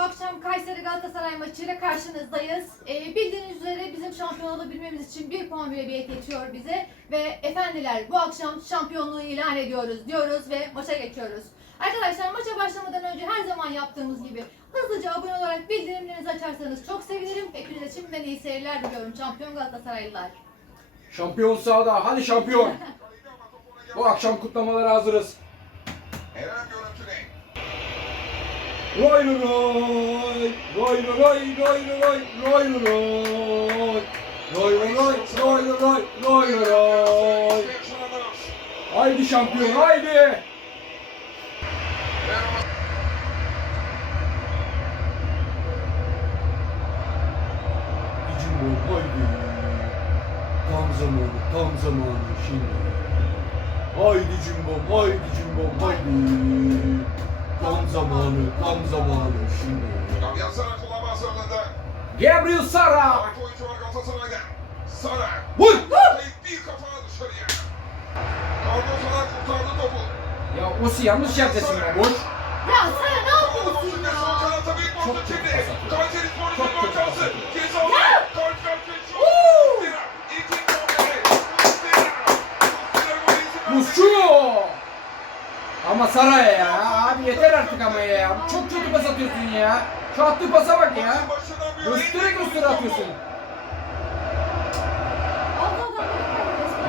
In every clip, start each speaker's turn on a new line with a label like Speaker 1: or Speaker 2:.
Speaker 1: akşam Kayseri Galatasaray maçıyla karşınızdayız. Ee, bildiğiniz üzere bizim şampiyon olabilmemiz için bir puan bile yetiyor bize. Ve efendiler bu akşam şampiyonluğu ilan ediyoruz diyoruz ve maça geçiyoruz. Arkadaşlar maça başlamadan önce her zaman yaptığımız gibi hızlıca abone olarak bildirimlerinizi açarsanız çok sevinirim. Hepinize şimdiden iyi seyirler diliyorum şampiyon Galatasaraylılar.
Speaker 2: Şampiyon sağda. Hadi şampiyon. Bu akşam kutlamalara hazırız. Roy Leroy, Roy Leroy, Roy Leroy, Roy Leroy, Roy Leroy, Roy Leroy, Roy Leroy. Haydi şampiyon, haydi. Hücum gol, haydi. Tam zamanı, tam zamanı şimdi. Haydi Cimbom, haydi Cimbom, haydi. Tam zamanı tam zamanı şimdi.
Speaker 3: Gabriel Sara kullanma hazırlığında.
Speaker 2: Gabriel Sara.
Speaker 3: Arka oyuncu var Galatasaray'da. Sara.
Speaker 2: Vur.
Speaker 3: Bir kafa dışarıya. Cardozo'dan kurtardı topu.
Speaker 2: Ya Osi yanlış yerdesin ya boş.
Speaker 1: Ya sen ne yapıyorsun ya?
Speaker 3: Sol kanata büyük
Speaker 2: kötü
Speaker 3: şimdi. Kayseri Spor'un gol şansı. Ceza aldı. Karşı karşıya şu.
Speaker 1: Woo!
Speaker 3: Muslera. İkinci hamlede. Muslera. Muslera golü izin verdi.
Speaker 2: Musçu. Ama Sara'ya ya. Abi yeter artık ama ya. Çok kötü pas atıyorsun ya. Şu attığı pasa bak ya. Göstere göstere atıyorsun.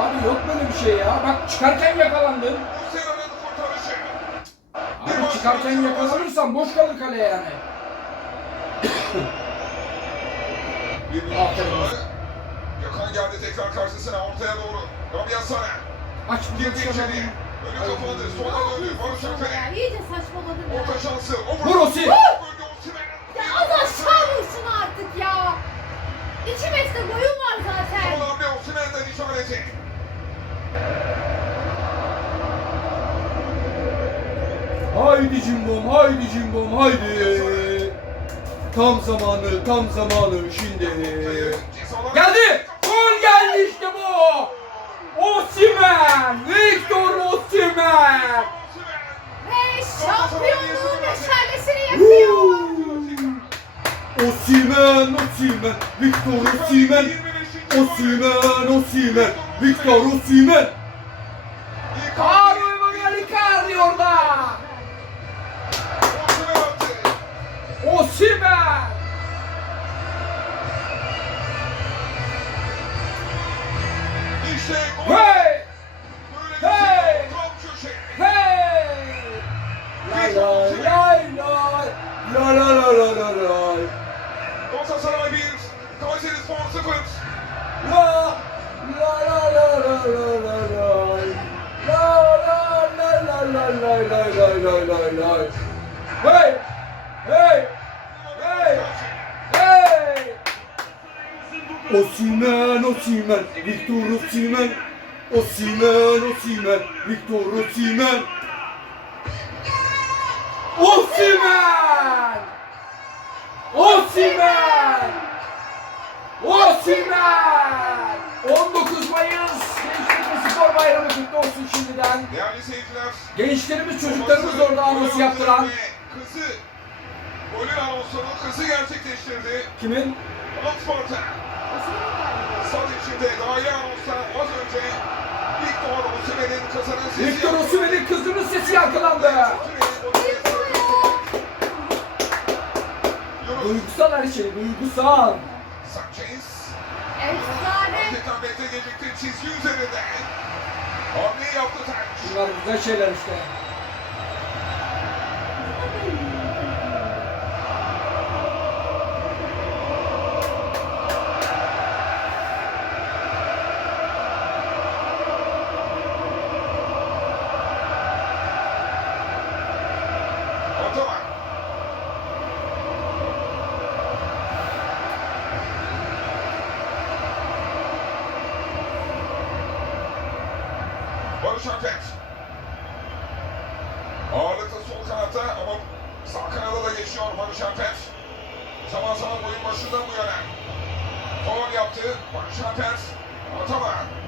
Speaker 2: Abi yok böyle bir şey ya. Bak çıkarken yakalandın. Abi çıkarken yakalanırsan boş kalır kale yani.
Speaker 3: Yakan geldi tekrar karşısına ortaya doğru. Gabriel Sara.
Speaker 2: Aç bir
Speaker 3: Girdi
Speaker 1: iyice saçmaladın ya.
Speaker 3: Orta şansı.
Speaker 2: Vur Osi.
Speaker 1: Ya az aşağı vursun artık ya. İki metre boyun var zaten.
Speaker 3: Sol hamle Osimhen'den işareti.
Speaker 2: Haydi cimbom, haydi cimbom, haydi. Tam zamanı, tam zamanı şimdi. Geldi. Gol geldi işte bu. Osimen. Victor Osimen.
Speaker 3: Osimhen.
Speaker 1: Ve şampiyonluğun meşalesini yakıyor.
Speaker 2: Osimen, Osimen, Victor Osimen.
Speaker 3: 25.
Speaker 2: Osimen, Osimen, Victor Osimen.
Speaker 3: Galatasaray 1, Kayseri Spor 0.
Speaker 2: La la la la la la la la. La la la la la la la la la la la. Hey! Hey! Hey! Hey! Osimen, Osimen, Victor Osimen. Osimen, Osimen, Victor Osimen. Osimen! Osimen! Osimen! 19 Mayıs Gençlik Spor Bayramı kutlu olsun şimdiden.
Speaker 3: Değerli seyirciler.
Speaker 2: Gençlerimiz, çocuklarımız orada anonsu yaptıran.
Speaker 3: Kızı, golün anonsunu kızı gerçekleştirdi.
Speaker 2: Kimin?
Speaker 3: Transporta. Stat içinde daire anonsta az önce Victor Osimhen'in kazanan sesi
Speaker 2: Victor
Speaker 3: yapıldı.
Speaker 2: Osimhen'in kızının sesi yankılandı. Duygusal her şey, duygusal.
Speaker 3: Sanchez.
Speaker 1: Efsane.
Speaker 3: Adeta bekle gecikti çizgi üzerinde. Yaptı Tank.
Speaker 2: Bunlar güzel şeyler işte.
Speaker 3: Yaptı Barış Alper. Ataman.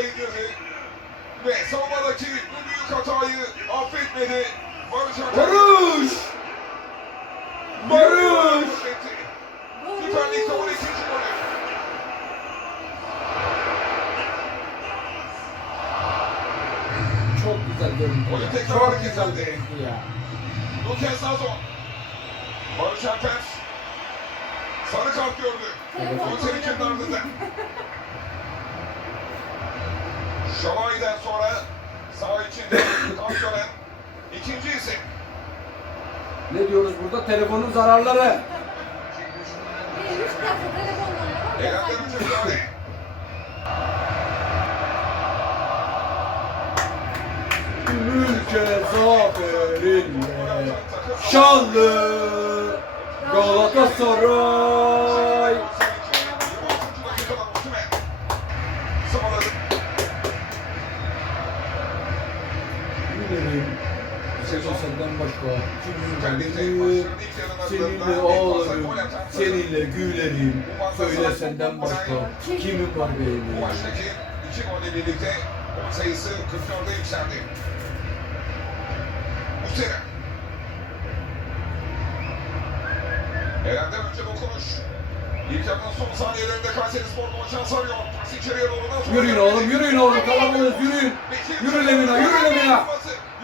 Speaker 3: Kafayla indirdi. Ve savunmadaki bu büyük hatayı affetmedi. Şomay'den sonra sağ içinde Tankören ikinci isim.
Speaker 2: Ne diyoruz burada? Telefonun zararları.
Speaker 1: Elen'den
Speaker 3: önce müdahale.
Speaker 2: Ülke zaferinde şanlı Galatasaray. Senden başka kimim Seninle ağlarım, seninle gülerim Söyle senden başka kimim var
Speaker 3: Bu
Speaker 2: benim
Speaker 3: maçtaki iki golle birlikte gol sayısı 44'e yükseldi. Muslera. Eren'den önce dokunuş. İlk yarının son saniyelerinde Kayseri Spor gol şansı arıyor. Pas içeriye doğru nasıl?
Speaker 2: Yürüyün oğlum, yürüyün oğlum, kalabalığız, yürüyün. Yürü Lemina, yürü Lemina.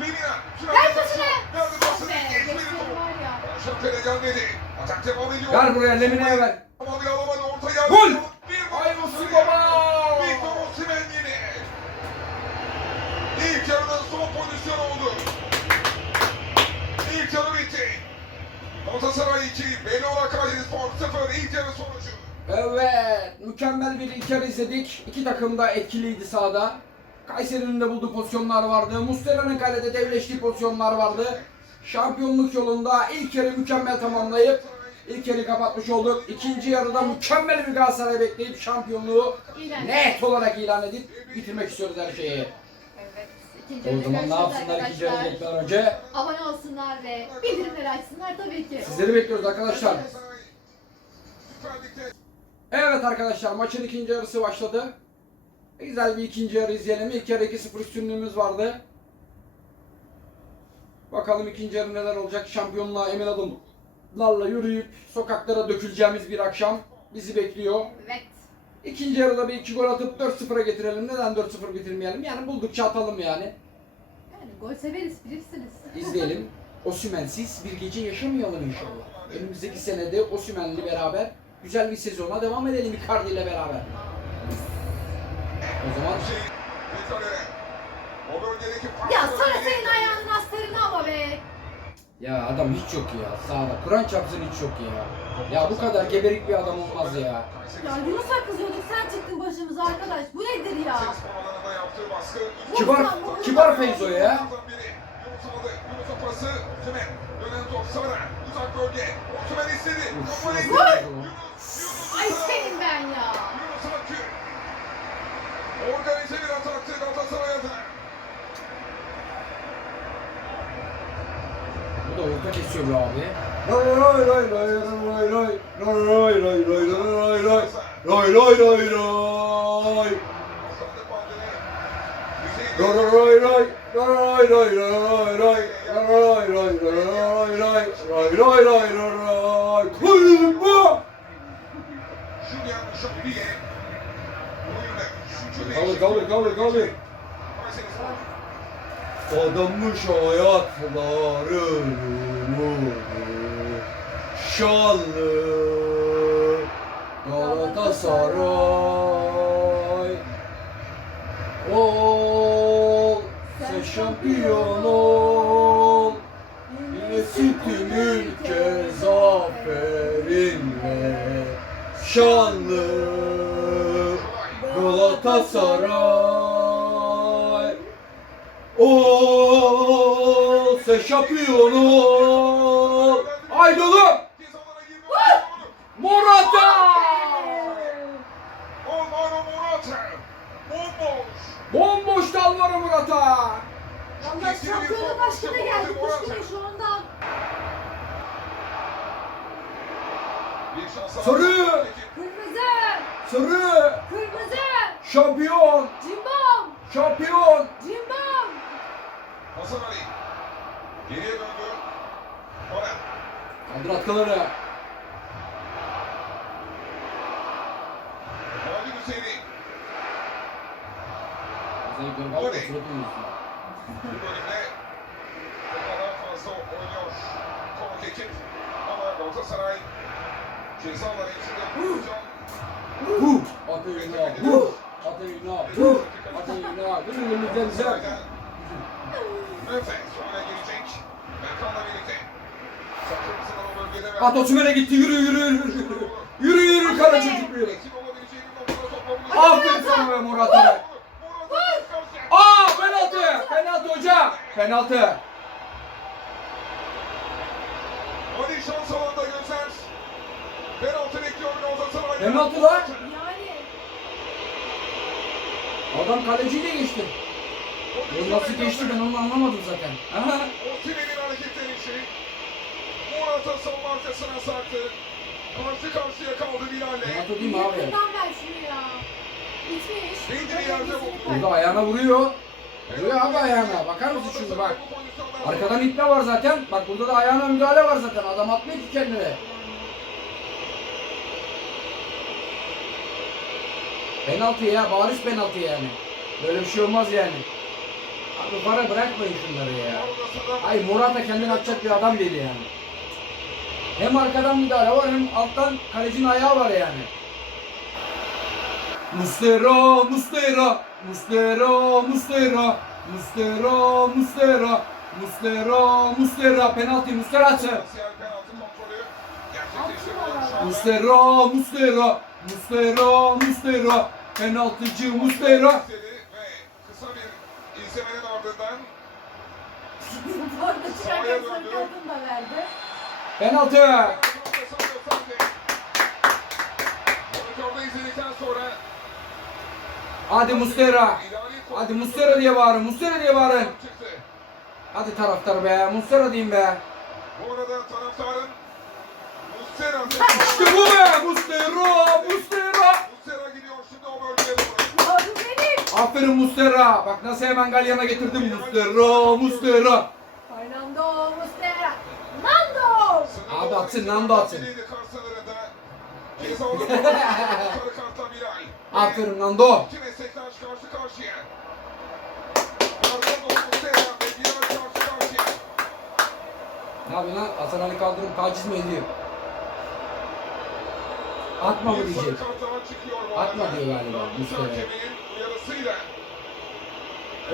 Speaker 3: Lemina.
Speaker 1: Ver pasını.
Speaker 3: Verdi pasını.
Speaker 1: Be,
Speaker 3: Geçmedi
Speaker 1: geçti
Speaker 3: top. Şampiyona gelmedi. Atak devam ediyor.
Speaker 2: Ver buraya Lemina'ya ver.
Speaker 3: Ama bir alamadı. Orta geldi.
Speaker 2: Gol!
Speaker 3: Bir
Speaker 2: Ay
Speaker 3: gol.
Speaker 2: Musi baba!
Speaker 3: Victor Osimhen yine. İlk yarının son pozisyonu oldu. İlk yarı bitti. Galatasaray 2, Belola Kayserispor 0 ilk yarı sonucu.
Speaker 2: Evet, mükemmel bir ilk yarı izledik. İki takım da etkiliydi sahada. Kayseri'nin de bulduğu pozisyonlar vardı. Mustera'nın kalede devleştiği pozisyonlar vardı. Şampiyonluk yolunda ilk yarı mükemmel tamamlayıp ilk yarı kapatmış olduk. İkinci yarıda mükemmel bir Galatasaray bekleyip şampiyonluğu
Speaker 1: İlan.
Speaker 2: net olarak ilan edip bitirmek istiyoruz her şeyi.
Speaker 1: Evet. İkinci
Speaker 2: O
Speaker 1: yarıda
Speaker 2: zaman ne
Speaker 1: görüşürüz
Speaker 2: yapsınlar ikinci yarı
Speaker 1: arkadaşlar.
Speaker 2: önce?
Speaker 1: Abone olsunlar ve bildirimleri açsınlar tabii ki.
Speaker 2: Sizleri bekliyoruz arkadaşlar. Evet arkadaşlar maçın ikinci yarısı başladı. Güzel bir ikinci yarı izleyelim. İlk yarı 2-0 üstünlüğümüz vardı. Bakalım ikinci yarı neler olacak. Şampiyonluğa emin adımlarla yürüyüp sokaklara döküleceğimiz bir akşam bizi bekliyor.
Speaker 1: Evet.
Speaker 2: İkinci yarıda bir iki gol atıp 4-0'a getirelim. Neden 4-0 bitirmeyelim? Yani buldukça atalım yani.
Speaker 1: Yani gol severiz bilirsiniz.
Speaker 2: İzleyelim. Osimhen'siz bir gece yaşamayalım inşallah. Önümüzdeki senede Osimhen'le beraber güzel bir sezona devam edelim Icardi ile beraber. O zaman
Speaker 1: Ya sonra
Speaker 3: bölgedeki-
Speaker 1: senin ayağının astarını ama be.
Speaker 2: Ya adam hiç yok ya sağda. Kur'an çarpsın hiç yok ya. Ya bu kadar geberik bir adam olmaz ya.
Speaker 1: Ya Yunus'a kızıyorduk sen çıktın başımıza arkadaş. Bu nedir ya?
Speaker 2: Kibar, kibar Feyzo ya.
Speaker 3: Biri. Yunus aldı. Yunus'a pası. Osimhen. Dönen top Sara. Uzak bölge. Osimhen istedi.
Speaker 2: Uf,
Speaker 3: Kafa
Speaker 2: nasıl
Speaker 3: istedi.
Speaker 2: oldu?
Speaker 3: Yunus. Yunus.
Speaker 1: Ay senin ben ya.
Speaker 3: Yunus Akgün. Organize bir ataktı Galatasaray adına.
Speaker 2: Bu da orta kesiyor be abi.
Speaker 4: Lay lay lay lay lay lay lay lay lay lay lay lay lay lay lay lay
Speaker 3: Sandık bandını.
Speaker 4: lay lay lay lay lay lay lay lay lay lay lay lay lay lay lay Koydum bu. Kaldır kaldır kaldır kaldır.
Speaker 3: Kayseri Spor
Speaker 4: umurlu şanlı Galatasaray. Ol sen
Speaker 2: şampiyon ol Yine City'nin kez aferinle. Şanlı Galatasaray. Ol sen şampiyon ol Haydi oğlum. Morata
Speaker 3: Alvaro Morata. Bomboş.
Speaker 2: Bomboş Alvaro Morata
Speaker 1: Valla şampiyonu başkana geldi. Kuşku'ya şu anda.
Speaker 2: Sarı.
Speaker 1: Kırmızı.
Speaker 2: Sarı
Speaker 1: Kırmızı.
Speaker 2: şampiyon
Speaker 1: Cimbom.
Speaker 2: şampiyon
Speaker 1: Cimbom.
Speaker 3: Hasan Ali. Geriye döndü. Oraya.
Speaker 2: Kaldır atkaları.
Speaker 3: Hadi Hüseyin'i. Hüseyin görüntü Oraya. Suratı uyuyorsun. Bu bölümde bunlardan fazla oynuyor. Konuk ekip. Ama Galatasaray ceza alanı içinde bulunacak.
Speaker 2: Hu! Ateyna! Hu! Ateyna! Hu! Ateyna! Bizim elimizden güzel.
Speaker 3: Nefes. Oraya
Speaker 2: At Osimhen'e gitti yürü yürü yürü Yürü yürü kara çocuk yürü. Aferin sana be Morata
Speaker 3: karşı.
Speaker 2: Aa penaltı penaltı hoca penaltı
Speaker 3: Ali şans alanda gözler. Penaltı bekliyor Galatasaray.
Speaker 2: Penaltı lan.
Speaker 1: Yani.
Speaker 2: Adam kaleciyle geçti O nasıl geçti ben onu anlamadım zaten Aha.
Speaker 3: Osimhen'in hareketleri için. Morata savunma arkasına sarktı. Karşı karşıya kaldı Bilal'le.
Speaker 2: Penaltı değil mi abi?
Speaker 1: Yakından ver şunu ya. Bitmiş.
Speaker 3: Neydi bir yerde bu?
Speaker 2: Burada ayağına vuruyor Vuruyor abi ayağına bakar mısın şimdi bak Arkadan ipne var zaten bak burada da ayağına müdahale var zaten adam atmıyor ki kendine Penaltı ya, bariz penaltı yani. Böyle bir şey olmaz yani. Abi para bırakmayın şunları ya. Ay Morata kendini atacak bir adam değil yani. Hem arkadan müdahale var hem alttan kalecinin ayağı var yani. Mustera, Mustera, Mustera, Mustera, Mustera, Mustera, Mustera, Mustera, penaltı. Mustera, Mustera, Mustera, Mustera, penaltıcı Mustera.
Speaker 3: İstedi Ve kısa bir izlemenin ardından
Speaker 1: Bu arada çıkarken sarı kartını da verdi.
Speaker 2: Penaltı. Hadi Mustera. Hadi Mustera diye bağırın, Mustera diye bağırın. Hadi taraftar be, Mustera diyeyim be.
Speaker 3: Bu arada taraftarın Mustera
Speaker 2: İşte bu be, Mustera, Mustera.
Speaker 3: Mustera gidiyor şimdi o bölgeye doğru.
Speaker 2: Aferin Mustera. Bak nasıl hemen galyana getirdim Mustera, Mustera. Abi
Speaker 3: atın lan da atın.
Speaker 2: Aferin
Speaker 3: lan do.
Speaker 2: Ne yapıyor lan? Hasan Ali kaldırım taciz mi ediyor? Atma mı diyecek? Atma diyor galiba.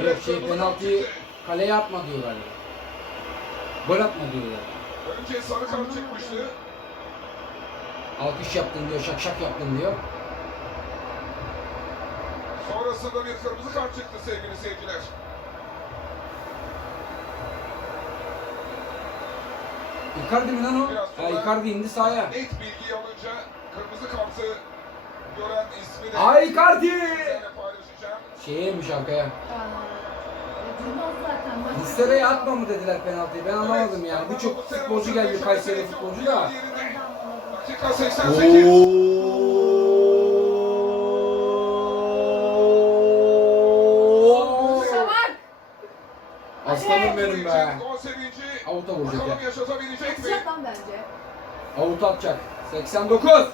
Speaker 2: Yok şey penaltıyı kaleye atma diyor galiba. Gol atma diyorlar.
Speaker 3: Önce sarı kart çıkmıştı.
Speaker 2: Alkış yaptın diyor, şak şak yaptın diyor.
Speaker 3: Sonrasında bir kırmızı kart çıktı sevgili seyirciler.
Speaker 2: Icardi mi lan o? Ha Icardi indi sahaya.
Speaker 3: Net bilgiyi alınca kırmızı kartı gören ismi de
Speaker 2: Ay Icardi!
Speaker 3: paylaşacağım.
Speaker 2: Şeymiş arkaya.
Speaker 1: Aa, Durmaz zaten. maç
Speaker 2: atma mı dediler penaltıyı? Ben anlamadım yani. Birçok futbolcu geldi Kayseri futbolcu da.
Speaker 3: Dakika 88.
Speaker 1: Kuşa bak.
Speaker 2: Aslanım benim be.
Speaker 3: Gol sevinci.
Speaker 2: Avuta vuracak
Speaker 3: Bakalım
Speaker 2: ya.
Speaker 3: yaşatabilecek mi?
Speaker 1: Atacak lan bence.
Speaker 2: Avut atacak. 89.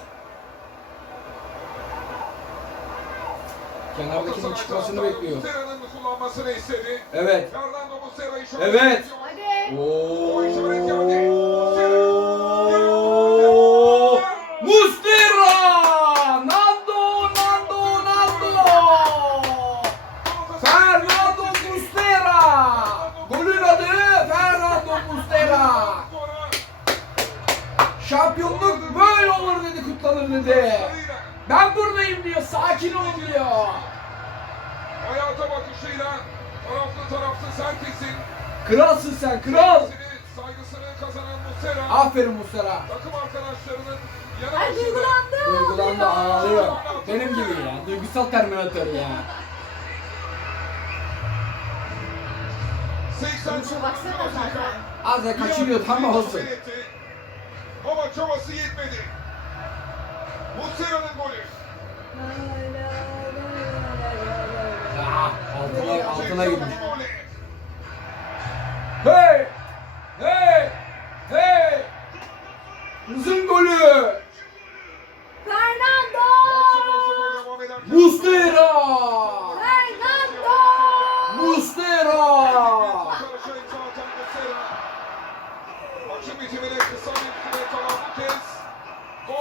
Speaker 2: Kenardakinin çıkmasını bekliyor
Speaker 3: kullanmasını istedi.
Speaker 2: Evet.
Speaker 3: Fernando Muslera işaret
Speaker 2: Evet.
Speaker 3: ediyor.
Speaker 1: Hadi.
Speaker 2: Oo. Nando, Nando, Nando! Fernando Muslera! Golün adı Fernando Muslera!
Speaker 4: Şampiyonluk böyle olur dedi, kutlanır dedi. Ben buradayım diyor, sakin ol diyor.
Speaker 3: Bakışıyla taraflı taraflı sertliksin.
Speaker 4: Kralsın sen kral.
Speaker 3: Saygısını kazanan Muslera.
Speaker 4: Aferin Muslera.
Speaker 3: Takım arkadaşlarının yanı
Speaker 1: Ay duygulandım.
Speaker 4: Duygulandı ağlıyor. Benim gibi ya. Duygusal terminatör ya.
Speaker 3: 80
Speaker 1: Duruşa baksana zaten.
Speaker 4: Az da kaçırıyor ama olsun.
Speaker 3: Ama çabası yetmedi. Muslera'nın golü.
Speaker 4: Ah, Altına, altına
Speaker 3: girmiş.
Speaker 4: Hey! Hey! Hey! Uzun golü!
Speaker 1: Fernando!
Speaker 4: Mustera!
Speaker 1: Fernando!
Speaker 4: Mustera!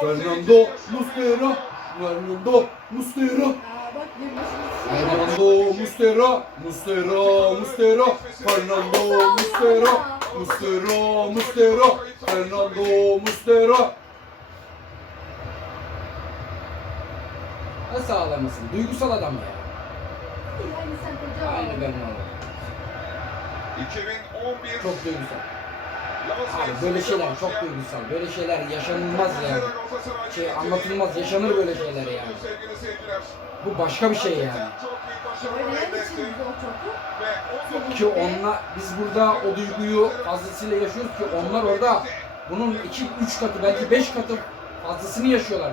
Speaker 4: Fernando Mustera! Fernando Mustera!
Speaker 1: Aa, bak
Speaker 4: Fernando Mustera! Mustera! Mustera! Fernando Mustera! Mustera! Mustera! Fernando Mustera! Nasıl ağlamasın? Duygusal adam ya.
Speaker 1: Yani sen koca
Speaker 4: Aynı ben oğlum.
Speaker 3: 2011
Speaker 4: Çok duygusal. Abi böyle şeyler çok duygusal. Böyle şeyler yaşanılmaz yani. Şey, anlatılmaz, yaşanır böyle şeyler yani. Bu başka bir şey yani.
Speaker 3: Gerçekten Çok büyük başarılar
Speaker 1: Oynayan
Speaker 3: elde etti.
Speaker 1: için o topu.
Speaker 3: Ve 19
Speaker 4: Ki onlar biz burada o duyguyu fazlasıyla yaşıyoruz ki onlar orada bunun 2-3 katı belki 5 katı fazlasını yaşıyorlar.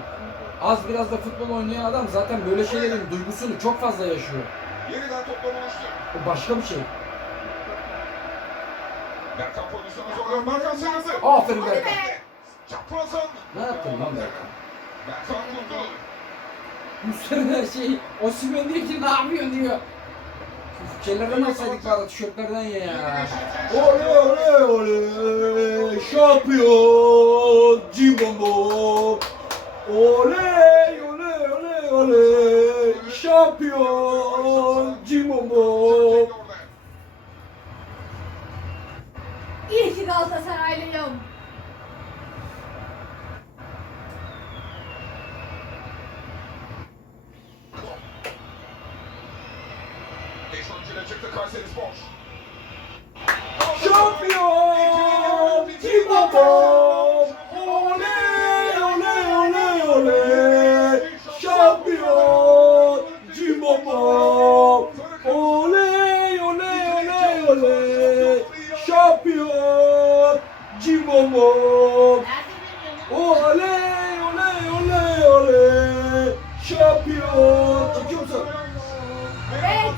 Speaker 4: Az biraz da futbol oynayan adam zaten böyle şeylerin duygusunu çok fazla yaşıyor. Bu başka bir şey.
Speaker 3: Berkan pozisyonu zorluyor. Berkan sıyrıldı.
Speaker 4: Aferin Berkan.
Speaker 1: be!
Speaker 3: Çaprazan.
Speaker 4: Ne yaptın lan Berkan?
Speaker 3: Berkan vurdu.
Speaker 4: Üstlerine şey, Osimhen diyor ki ne yapıyorsun diyor. Şeylerden alsaydık bari tişörtlerden ya. Ole ole ole şampiyon Cimbombo. Ole ole ole ole şampiyon Cimbombo.
Speaker 1: Ki Galatasaraylıyım.
Speaker 3: Beş oyuncuyla çıktı Kayseri Spor.
Speaker 4: Şampiyon Cimbombo. Ole Cimbombo. Oley oley oley oley şampiyon çekiyor musun?
Speaker 1: Evet.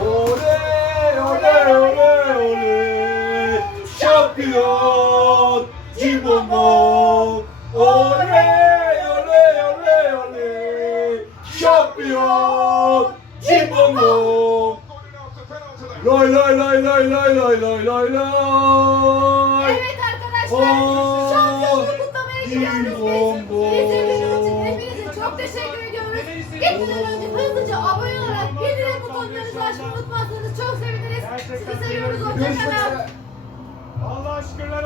Speaker 4: Oley oley oley oley şampiyon Cimbombo lay lay lay lay lay lay lay.
Speaker 1: Evet arkadaşlar.
Speaker 4: Aa,
Speaker 1: kutlamaya gidiyoruz biz. İzlediğiniz çok teşekkür ediyoruz. Gitmeden önce hızlıca abone olarak bildirim butonlarınızı açmayı unutmazsanız çok seviniriz. Sizi seviyoruz. Hoşçakalın.
Speaker 5: Allah şükürler